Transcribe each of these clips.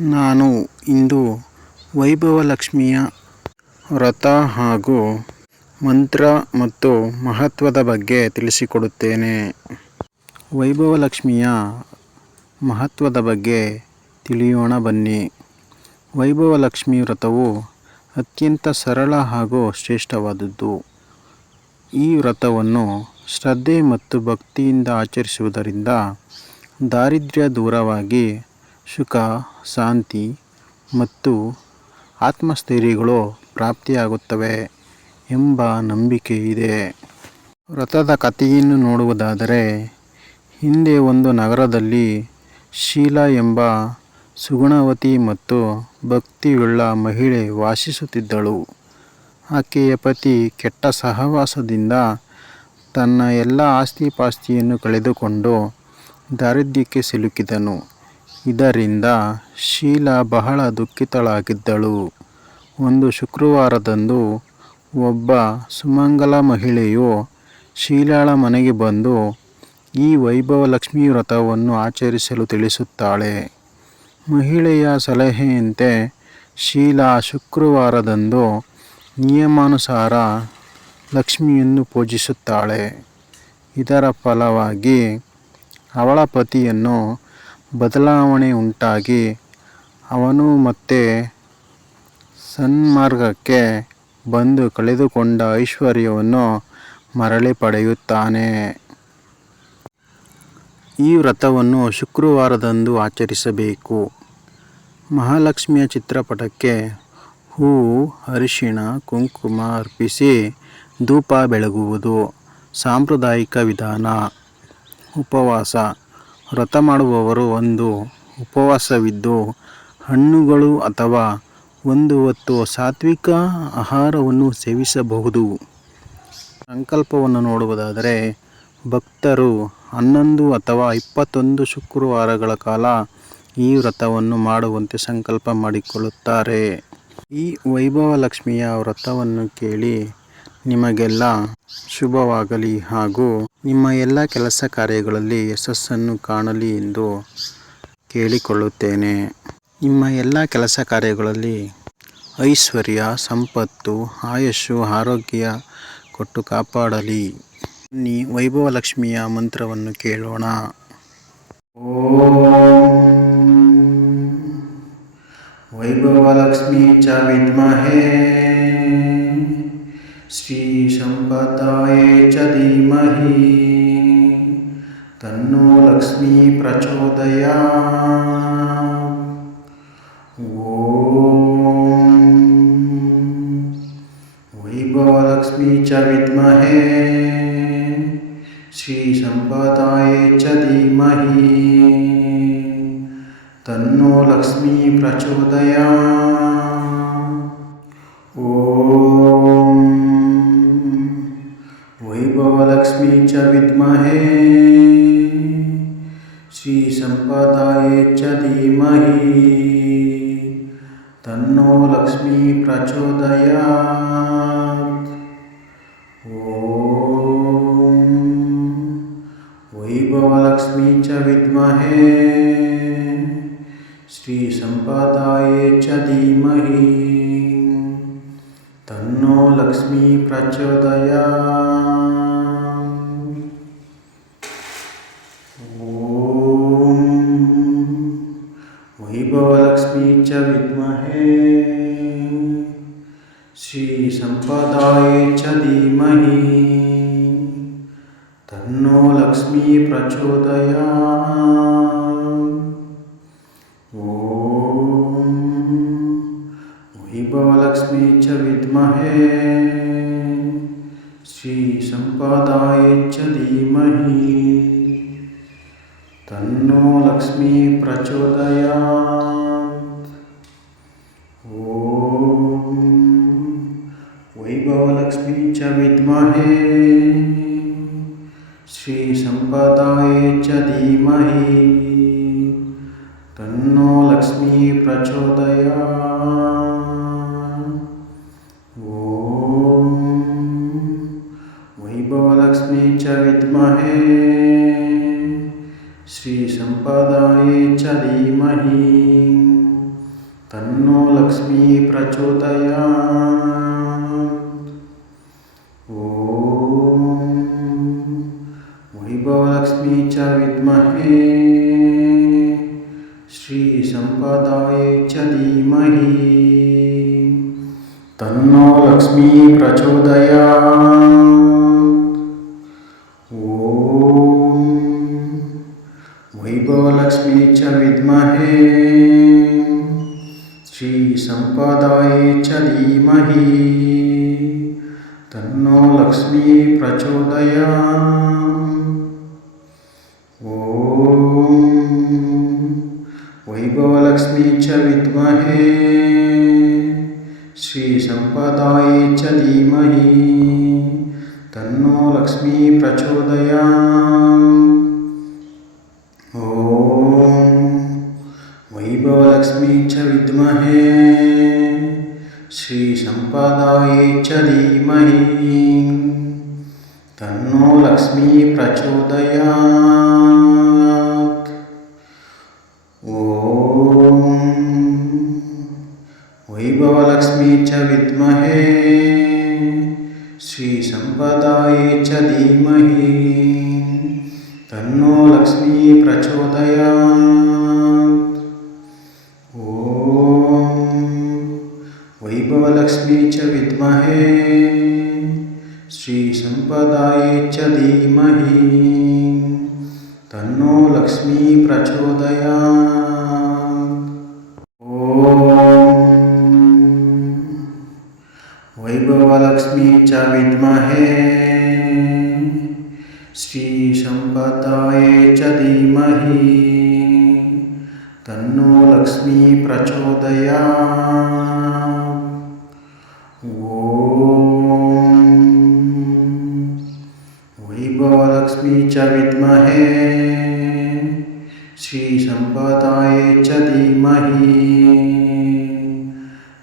ನಾನು ಇಂದು ವೈಭವಲಕ್ಷ್ಮಿಯ ವ್ರತ ಹಾಗೂ ಮಂತ್ರ ಮತ್ತು ಮಹತ್ವದ ಬಗ್ಗೆ ತಿಳಿಸಿಕೊಡುತ್ತೇನೆ. ವೈಭವಲಕ್ಷ್ಮಿಯ ಮಹತ್ವದ ಬಗ್ಗೆ ತಿಳಿಯೋಣ ಬನ್ನಿ. ವೈಭವಲಕ್ಷ್ಮಿ ವ್ರತವು ಅತ್ಯಂತ ಸರಳ ಹಾಗೂ ಶ್ರೇಷ್ಠವಾದದ್ದು. ಈ ವ್ರತವನ್ನು ಶ್ರದ್ಧೆ ಮತ್ತು ಭಕ್ತಿಯಿಂದ ಆಚರಿಸುವುದರಿಂದ ದಾರಿದ್ರ್ಯ ದೂರವಾಗಿ ಸುಖ, ಶಾಂತಿ ಮತ್ತು ಆತ್ಮಸ್ಥೈರ್ಯಗಳು ಪ್ರಾಪ್ತಿಯಾಗುತ್ತವೆ ಎಂಬ ನಂಬಿಕೆ ಇದೆ. ವ್ರತದ ಕಥೆಯನ್ನು ನೋಡುವುದಾದರೆ, ಹಿಂದೆ ಒಂದು ನಗರದಲ್ಲಿ ಶೀಲಾ ಎಂಬ ಸುಗುಣವತಿ ಮತ್ತು ಭಕ್ತಿಯುಳ್ಳ ಮಹಿಳೆ ವಾಸಿಸುತ್ತಿದ್ದಳು. ಆಕೆಯ ಪತಿ ಕೆಟ್ಟ ಸಹವಾಸದಿಂದ ತನ್ನ ಎಲ್ಲ ಆಸ್ತಿಪಾಸ್ತಿಯನ್ನು ಕಳೆದುಕೊಂಡು ದಾರಿದ್ರ್ಯಕ್ಕೆ ಸಿಲುಕಿದನು. ಇದರಿಂದ ಶೀಲಾ ಬಹಳ ದುಃಖಿತಳಾಗಿದ್ದಳು. ಒಂದು ಶುಕ್ರವಾರದಂದು ಒಬ್ಬ ಸುಮಂಗಲ ಮಹಿಳೆಯು ಶೀಲಾಳ ಮನೆಗೆ ಬಂದು ಈ ವೈಭವ ಲಕ್ಷ್ಮೀ ವ್ರತವನ್ನು ಆಚರಿಸಲು ತಿಳಿಸುತ್ತಾಳೆ. ಮಹಿಳೆಯ ಸಲಹೆಯಂತೆ ಶೀಲಾ ಶುಕ್ರವಾರದಂದು ನಿಯಮಾನುಸಾರ ಲಕ್ಷ್ಮಿಯನ್ನು ಪೂಜಿಸುತ್ತಾಳೆ. ಇದರ ಫಲವಾಗಿ ಅವಳ ಪತಿಯನ್ನು ಬದಲಾವಣೆ ಉಂಟಾಗಿ ಅವನು ಮತ್ತೆ ಸನ್ಮಾರ್ಗಕ್ಕೆ ಬಂದು ಕಳೆದುಕೊಂಡ ಐಶ್ವರ್ಯವನ್ನು ಮರಳಿ ಪಡೆಯುತ್ತಾನೆ. ಈ ವ್ರತವನ್ನು ಶುಕ್ರವಾರದಂದು ಆಚರಿಸಬೇಕು. ಮಹಾಲಕ್ಷ್ಮಿಯ ಚಿತ್ರಪಟಕ್ಕೆ ಹೂವು ಅರಿಶಿಣ, ಕುಂಕುಮ ಅರ್ಪಿಸಿ ಧೂಪ ಬೆಳಗುವುದು ಸಾಂಪ್ರದಾಯಿಕ ವಿಧಾನ. ಉಪವಾಸ. ವ್ರತ ಮಾಡುವವರು ಒಂದು ಉಪವಾಸವಿದ್ದು ಹಣ್ಣುಗಳು ಅಥವಾ ಒಂದು ಹೊತ್ತು ಸಾತ್ವಿಕ ಆಹಾರವನ್ನು ಸೇವಿಸಬಹುದು. ಸಂಕಲ್ಪವನ್ನು ನೋಡುವುದಾದರೆ ಭಕ್ತರು ಹನ್ನೊಂದು ಅಥವಾ ಇಪ್ಪತ್ತೊಂದು ಶುಕ್ರವಾರಗಳ ಕಾಲ ಈ ವ್ರತವನ್ನು ಮಾಡುವಂತೆ ಸಂಕಲ್ಪ ಮಾಡಿಕೊಳ್ಳುತ್ತಾರೆ. ಈ ವೈಭವ ಲಕ್ಷ್ಮಿಯ ವ್ರತವನ್ನು ಕೇಳಿ ನಿಮಗೆಲ್ಲ ಶುಭವಾಗಲಿ ಹಾಗೂ ನಿಮ್ಮ ಎಲ್ಲ ಕೆಲಸ ಕಾರ್ಯಗಳಲ್ಲಿ ಯಶಸ್ಸನ್ನು ಕಾಣಲಿ ಎಂದು ಕೇಳಿಕೊಳ್ಳುತ್ತೇನೆ. ನಿಮ್ಮ ಎಲ್ಲ ಕೆಲಸ ಕಾರ್ಯಗಳಲ್ಲಿ ಐಶ್ವರ್ಯ, ಸಂಪತ್ತು, ಆಯಸ್ಸು, ಆರೋಗ್ಯ ಕೊಟ್ಟು ಕಾಪಾಡಲಿ. ಬನ್ನಿ ವೈಭವಲಕ್ಷ್ಮಿಯ ಮಂತ್ರವನ್ನು ಕೇಳೋಣ. ಓಂ ವೈಭವಲಕ್ಷ್ಮಿ ಚ ವಿದ್ಮಹೇ. श्रीशम्पदाय च धीमहि। तन्नो लक्ष्मी प्रचोदया वैभवलक्ष्मी च विद्महे। श्रीसम्पदाय च धीमहि। तन्नो लक्ष्मी प्रचोदया च विद्महे। श्रीसम्पदाय च धीमहि। तन्नो लक्ष्मी प्रचोदयात्। ॐ वैभवलक्ष्मी च विद्महे। श्रीसम्पदाय च धीमहि। तन्नो लक्ष्मी प्रचोदयात्। तन्नो लक्ष्मी प्रचोदयात्। ॐ वैभवलक्ष्मी च विद्महे। श्रीसम्पदाय च धीमहि। तन्नो लक्ष्मी प्रचोदयात्। ಪ್ರಚೋದಯ দয়া वैभवलक्ष्मी च विद्महे श्रीसम्पदाय च धीमहि तन्नो लक्ष्मी प्रचोदयात्। वैभवलक्ष्मी च विद्महे। श्रीसम्पदाय च धीमहि। तन्नो लक्ष्मी प्रचोदयात्। वैभवलक्ष्मी च विद्महे श्रीसम्पदाय च धीमहि।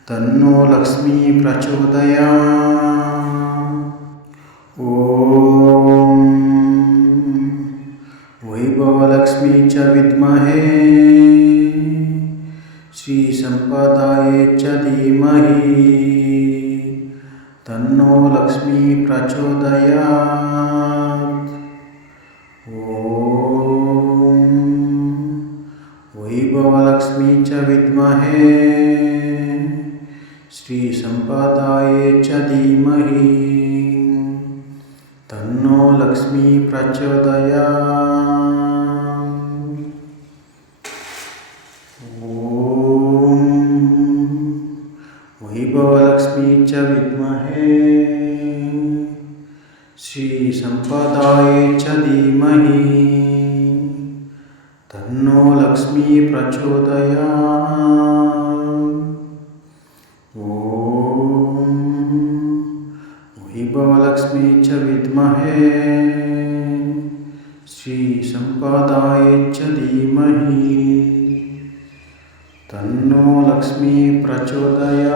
तन्नो लक्ष्मी प्रचोदयात्। ॐ वैभवलक्ष्मी च विद्महे श्रीसम्पदाय च धीमहि। तन्नो लक्ष्मी प्रचोदयात्। वैभवलक्ष्मी च विद्महे। श्रीसम्पदाय च धीमहि। तन्नो लक्ष्मी वैभवलक्ष्मी च विद्महे। श्रीसम्पदाय लक्ष्मी प्रचोदयात्। ॐ वैभवलक्ष्मी च विद्महे। च तन्नो लक्ष्मी प्रचोदयात्।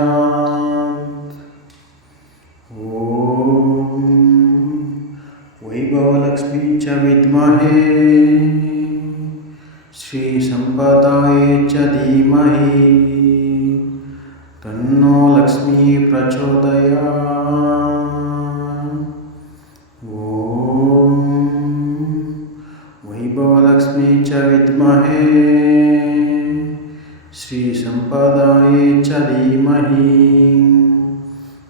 च विद्महे श्रीसम्पदाय च धीमहि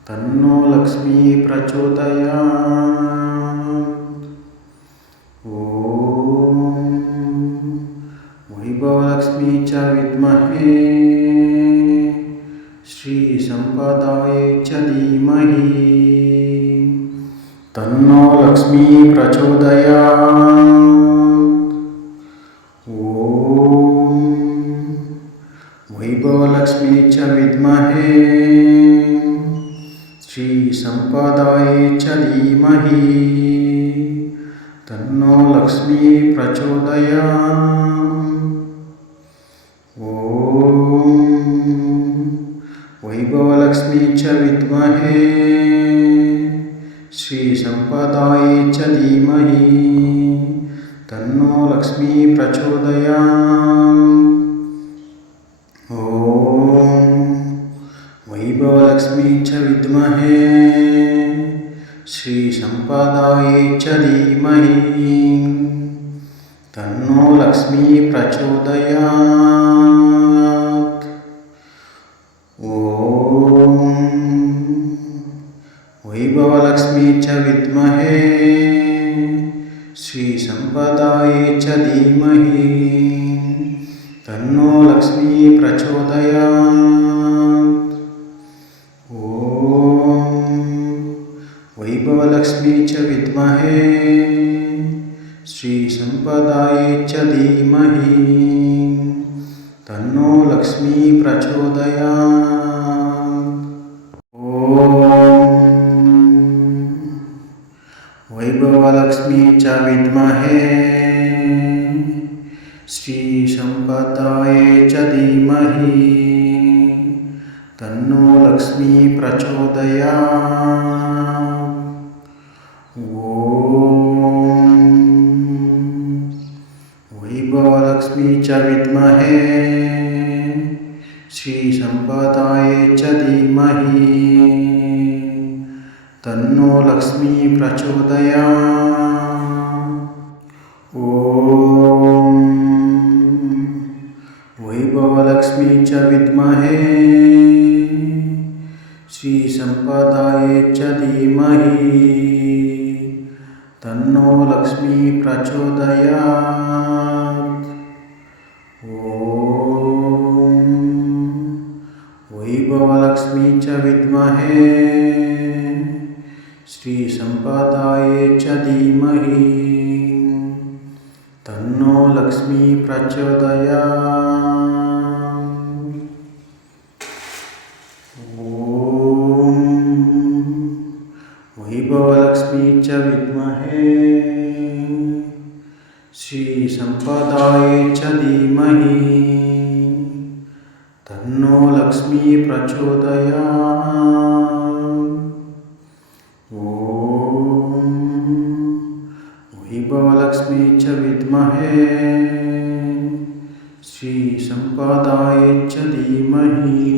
तन्नो लक्ष्मी प्रचोदयात् वैभवलक्ष्मी च विद्महे श्रीसम्पदाय च धीमहि। तन्नो लक्ष्मी प्रचोदयात्। ॐ वैभवलक्ष्मी च विद्महे श्रीसम्पदाय श्रीसम्पदायै च धीमहि। तन्नो लक्ष्मी प्रचोदयात्। ॐ वैभवलक्ष्मी च विद्महे। श्रीसम्पदायै च धीमहि। तन्नो लक्ष्मी प्रचोदयात्। च तन्नो लक्ष्मी प्रचोदया वैभवलक्ष्मी च विद्महे। श्रीसम्पदायै च धीमहि। तन्नो लक्ष्मी प्रचोदयात्। च धीमहि तन्नो लक्ष्मी प्रचोदयात् च धीमहि तन्नो लक्ष्मी प्रचोदयात् श्रीसम्पदायै च धीमहि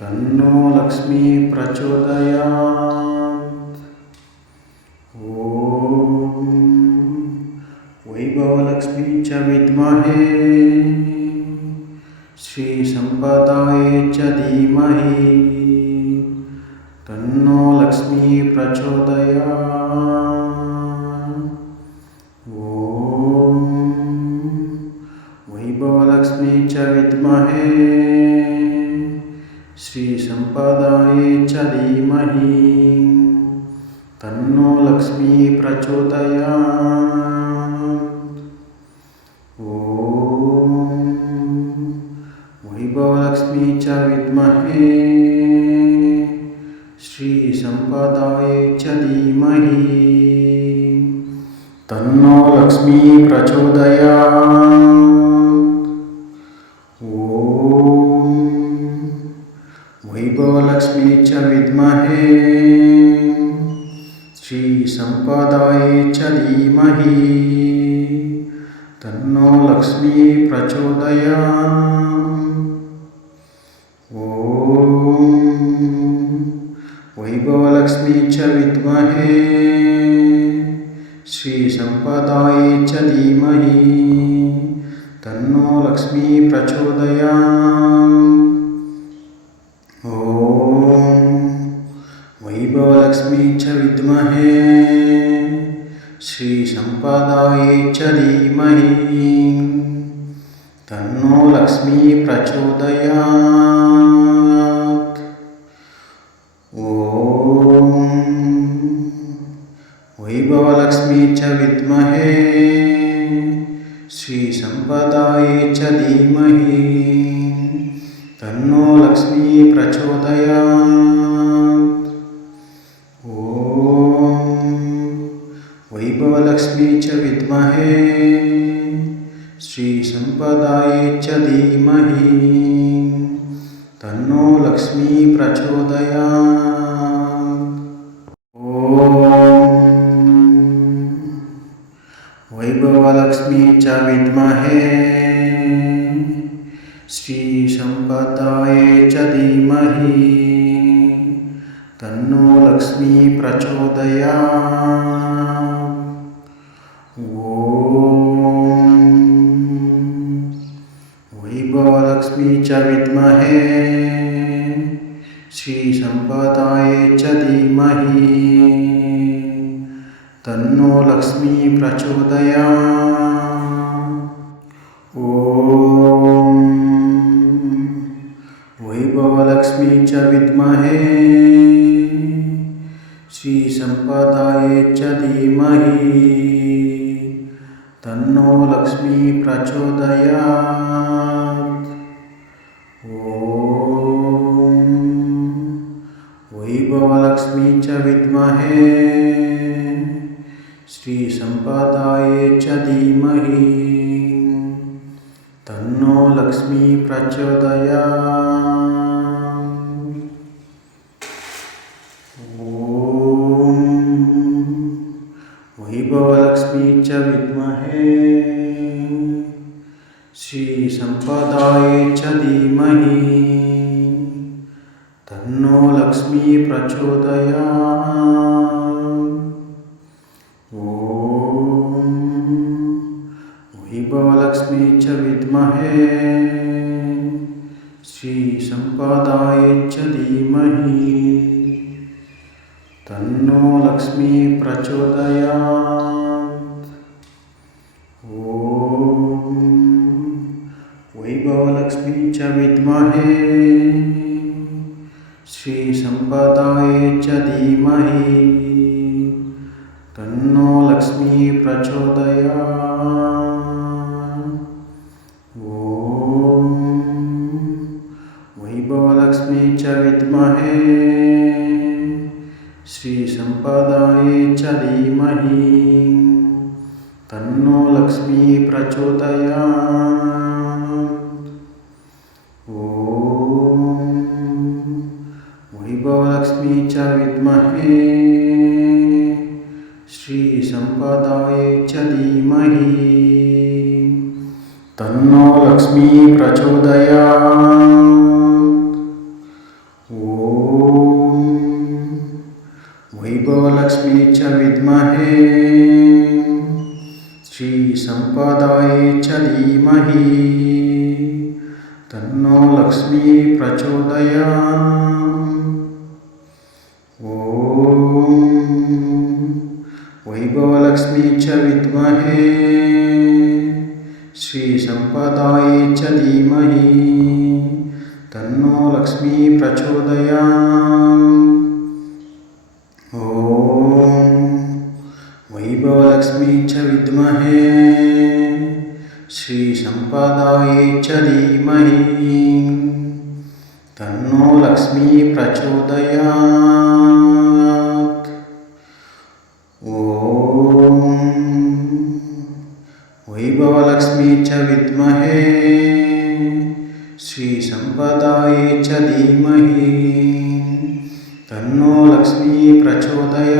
तन्नो लक्ष्मी प्रचोदयात् श्रीसम्पदायै च धीमहि तन्नो लक्ष्मी प्रचोदयात् ॐ वैभवलक्ष्मी च विद्महे श्रीसम्पदायै च धीमहि तन्नो लक्ष्मी प्रचोदयात् धीमहि तन्नो लक्ष्मी प्रचोदयात्। प्रचोदयात् ॐ वैभवलक्ष्मी च विद्महे विद्महे। श्रीसम्पदाय च धीमहि। तन्नो लक्ष्मी प्रचोद च विद्महे। श्रीसम्पदाय च धीमहि। तन्नो लक्ष्मी प्रचोदया ॐ च विद्महे। श्रीसम्पदाय च धीमहि। तन्नो लक्ष्मी प्रचोदया लक्ष्मी च विद्महे। श्रीसम्पदायै च धीमहि। तन्नो लक्ष्मी प्रचोदय